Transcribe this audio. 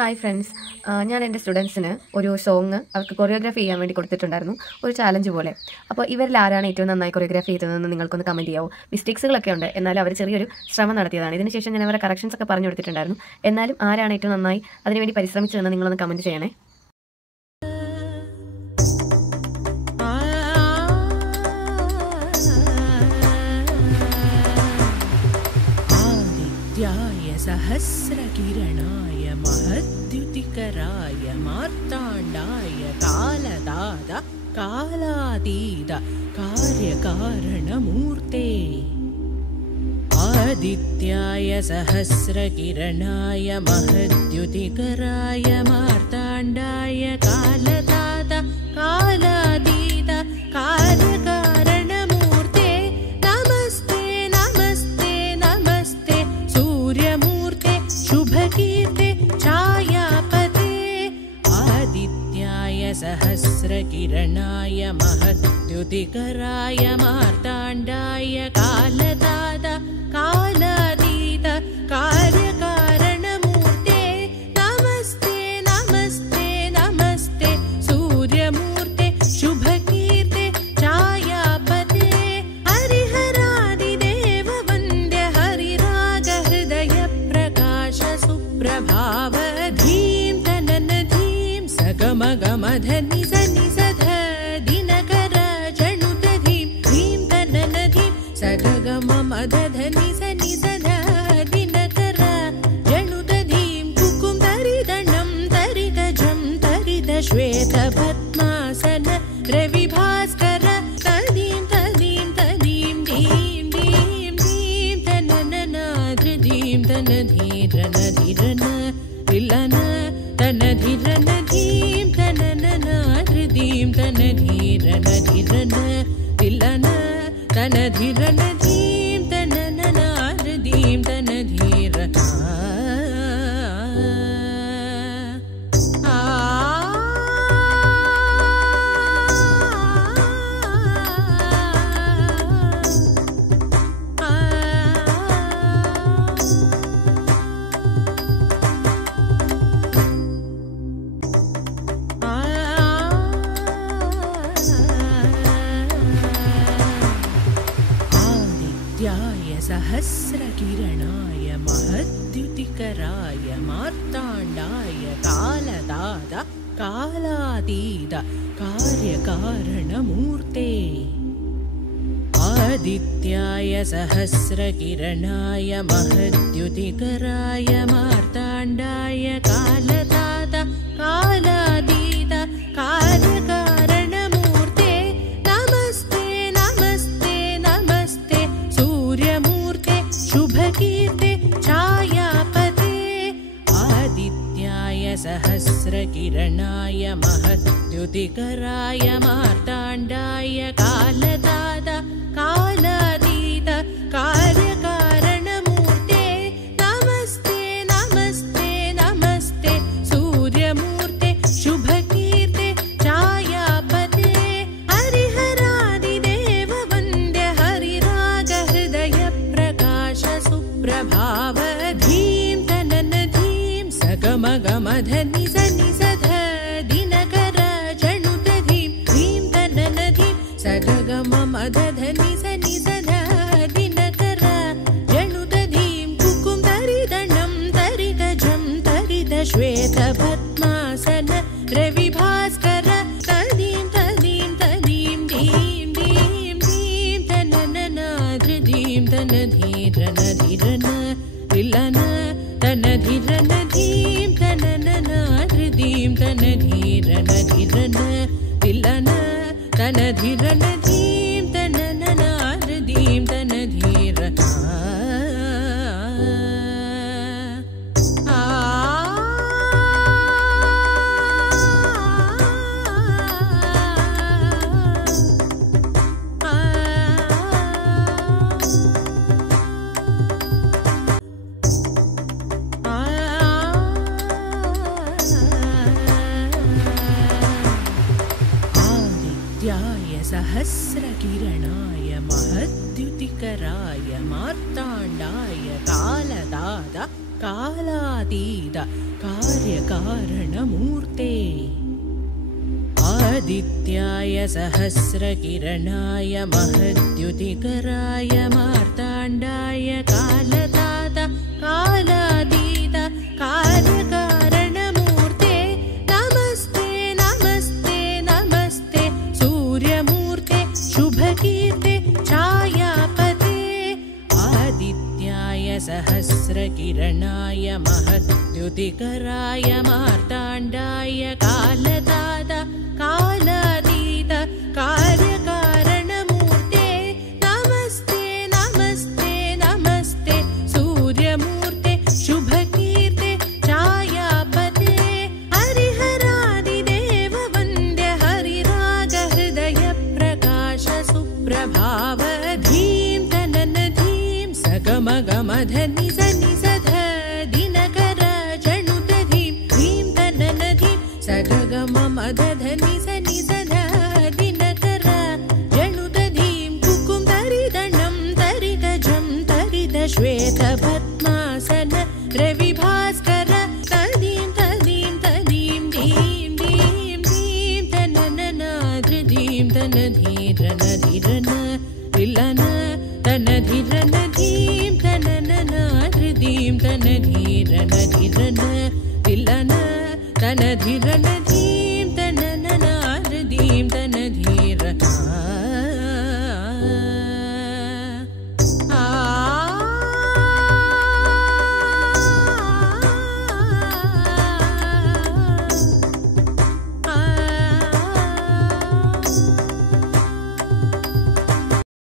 Hi friends, ഞാൻ എൻ്റെ സ്റ്റുഡൻസിന് ഒരു സോങ് അവർക്ക് കൊറിയോഗ്രാഫി ചെയ്യാൻ വേണ്ടി കൊടുത്തിട്ടുണ്ടായിരുന്നു, ഒരു ചാലഞ്ച് പോലെ. അപ്പോൾ ഇവരിൽ ആരാണ് ഏറ്റവും നന്നായി കൊറിയോഗ്രാഫി ചെയ്തതെന്ന് നിങ്ങൾക്കൊന്ന് കമൻറ്റ് ചെയ്യാവോ? മിസ്റ്റേക്സുകളൊക്കെ ഉണ്ട്, എന്നാലും അവർ ചെറിയൊരു ശ്രമം നടത്തിയതാണ്. ഇതിനുശേഷം ഞാൻ അവരെ കറക്ഷൻസ് ഒക്കെ പറഞ്ഞു കൊടുത്തിട്ടുണ്ടായിരുന്നു. എന്നാലും ആരാണ് ഏറ്റവും നന്നായി അതിനുവേണ്ടി പരിശ്രമിച്ചതെന്ന് നിങ്ങളൊന്ന് കമൻറ്റ് ചെയ്യണേ. सहस्रकिरणाय महद्युतिकराय मार्ताण्डाय कालदाद कालातीत कार्यकारणमूर्ते आदित्याय सहस्रकिरणाय महद्युतिकराय मार्ताण्डाय कालदाद कालातीत कार्यकारणमूर्ते नमस्ते नमस्ते नमस्ते सूर्यमूर्ते शुभकीर्ते छायापते आदित्याय सहस्रकिरणाय महद्युतिकराय मार्ताण्डाय कालदाद कालातीत कार्यकारणमूर्ते नमस्ते नमस्ते नमस्ते सूर्यमूर्ते शुभकीर्ते छायापते हरिहरादिदेव वन्द्य हरिराग हृदय प्रकाश सुप्रभाव धीं तनन धीं सगमगमधनि सनि सध दिनकर जनुत धीं धीं तनन धीं सगममधनि सनि सध दिनकर जनुत धीं कुकुं तरिदणं तरिदजं तरिद श्वेत पद्मासन रविभास्कर तदीं तदीं तदीं दीं दीं दीं तनननाद्रदीं तनधीरनधिरन तिलन तनधिरन धीं तनननाद्रदीं तनधीरनधिरन तिलन तनधिरन धीं तनननाद्रदीं तनधीरन सहस्रकिरणाय महद्युतिकराय मार्ताण्डाय कालदाद कालातीत कार्यकारणमूर्ते आदित्याय सहस्रकिरणाय महद्युतिकराय मार्ताण्डाय कालदाद कालातीत कार्यकारणमूर्ते नमस्ते नमस्ते नमस्ते सूर्यमूर्ते शुभकीर्ते छायापते आदित्याय सहस्रकिरणाय महद्युतिकराय मार्ताण्डाय कालदाद कालातीत कार्यकारणमूर्ते नमस्ते नमस्ते नमस्ते सूर्यमूर्ते शुभकीर्ते छायापते हरिहरादिदेव वन्द्य हरिराग हृदय प्रकाश सुप्रभाव धीं तनन धीं सगमगमधनि सनि सध दिनकर जनुत धीं धीं तनन धीं सगममधनि सनि सध दिनकर जनुत धीं कुकुं तरिदणं तरिदजं तरिद श्वेत पद्मासन रविभास्कर तदीं तदीं तदीं दीं दीं दीं तनननाद्रदीं तनधीरनधिरन तिलन तनधिरन धीं तनननाद्रदीं तनधीरनधिरन तिलन तनधिरन धीं तनननाद्रदीं तनधीरन सहस्रकिरणाय महद्युतिकराय मार्ताण्डाय कालदाद कालातीत कार्यकारणमूर्ते आदित्याय सहस्रकिरणाय महद्युतिकराय मार्ताण्डाय कालदात कालातीत कार्यकारणमूर्ते नमस्ते नमस्ते नमस्ते सूर्यमूर्ते शुभकीर्ते छायापते आदित्याय सहस्रकिरणाय महद्युतिकराय मार्ताण्डाय कालदात कालातीत कार्यकारणमूर्ते नमस्ते नमस्ते नमस्ते सूर्यमूर्ते शुभकीर्ते छायापते हरिहरादिदेव वन्द्य हरिरागहृदय प्रकाश सुप्रभाव धीं तनन धीं सगमगमधनि सनि सध दिनकर जणुत धीं धीं तनन धीं सगगममधनि सनि सध दिनकर जणुत धीं कुकुं तरिदणं तरितजं तरित श्वेत पद्मासन रविभास्कर तदीं तदीं तदीं धीं धीं धीं तनननाधृधीं तनधीरनधिरन विलन तनधिरन धीं तनननाधृधीं तनधीरनधिरन विलन तनधिरन